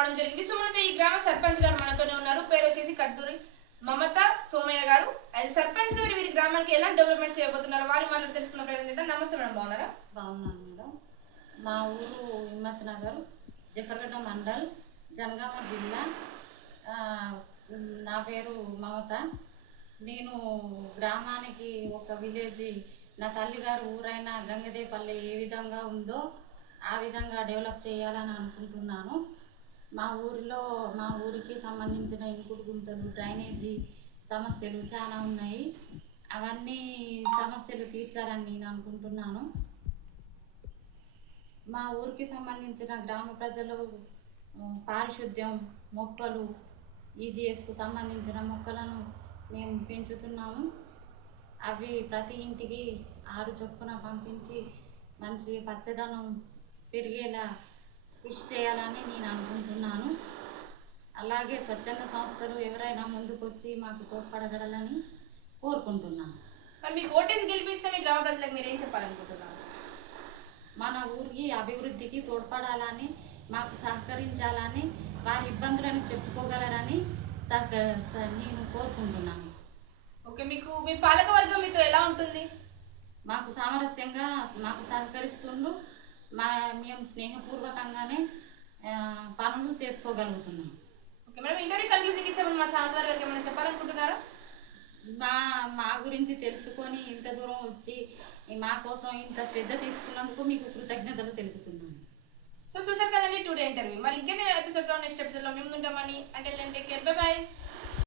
రావడం జరిగింది. సో మనతో ఈ గ్రామ సర్పంచ్ గారు మనతోనే ఉన్నారు. పేరు వచ్చేసి కడ్డూరి మమత సోమయ్య గారు. అది సర్పంచ్ గారు వీరి గ్రామానికి ఎలా డెవలప్మెంట్ చేయబోతున్నారు వారి మాటలు తెలుసుకున్న ప్రయత్నం చేద్దాం. నమస్తే మేడం, బాగున్నారా? బాగున్నాను మేడం. మా ఊరు హిమ్మత్ నగర్, జఫర్గడ్డ మండల్, జనగామ జిల్లా. నా పేరు మమత. నేను గ్రామానికి ఒక విలేజ్, నా తల్లిగారు ఊరైన గంగదేపల్లి ఏ విధంగా ఉందో ఆ విధంగా డెవలప్ చేయాలని అనుకుంటున్నాను. మా ఊరికి సంబంధించిన ఇంకుడు గుంతలు, డ్రైనేజీ సమస్యలు చాలా ఉన్నాయి. అవన్నీ సమస్యలు తీర్చాలని నేను అనుకుంటున్నాను. మా ఊరికి సంబంధించిన గ్రామ ప్రజలు పారిశుద్ధ్యం, మొక్కలు, ఈజీఎస్కు సంబంధించిన మొక్కలను మేము పెంచుతున్నాము. అవి ప్రతి ఇంటికి 6 చొప్పున పంపించి మంచి పచ్చదనం పెరిగేలా కృషి చేయాలని నేను అనుకుంటున్నాను. అలాగే స్వచ్ఛంద సంస్థలు ఎవరైనా ముందుకొచ్చి మాకు తోడ్పడగలలని కోరుకుంటున్నాను. మీకు ఓటేసి గెలిపిస్తే మీ గ్రామ ప్రజలకు మీరు ఏం చెప్పాలనుకుంటున్నారు? మన ఊరికి అభివృద్ధికి తోడ్పడాలని, మాకు సహకరించాలని, వారి ఇబ్బందులను చెప్పుకోగలరని నేను కోరుకుంటున్నాను. ఓకే, మీకు మీ పాలక వర్గం మీతో ఎలా ఉంటుంది? మాకు సామరస్యంగా మాకు సహకరిస్తుండ్రు. మేము స్నేహపూర్వకంగానే పనులు చేసుకోగలుగుతున్నాం. ఓకే మేడం, ఇంటర్వ్యూ కన్క్లూజన్ ఇచ్చే ముందు మా ఛానల్ వారికి ఏమైనా చెప్పాలనుకుంటున్నారా? మా గురించి తెలుసుకొని ఇంత దూరం వచ్చి మా కోసం ఇంత శ్రద్ధ తీసుకున్నందుకు మీకు కృతజ్ఞతలు తెలుపుతున్నాను. సో చూసారు కదండి టుడే ఇంటర్వ్యూ. మరి ఇంకేమైనా ఎపిసోడ్లో నెక్స్ట్ ఎపిసోడ్లో మేము ఉంటామని అంటే బై బాయ్.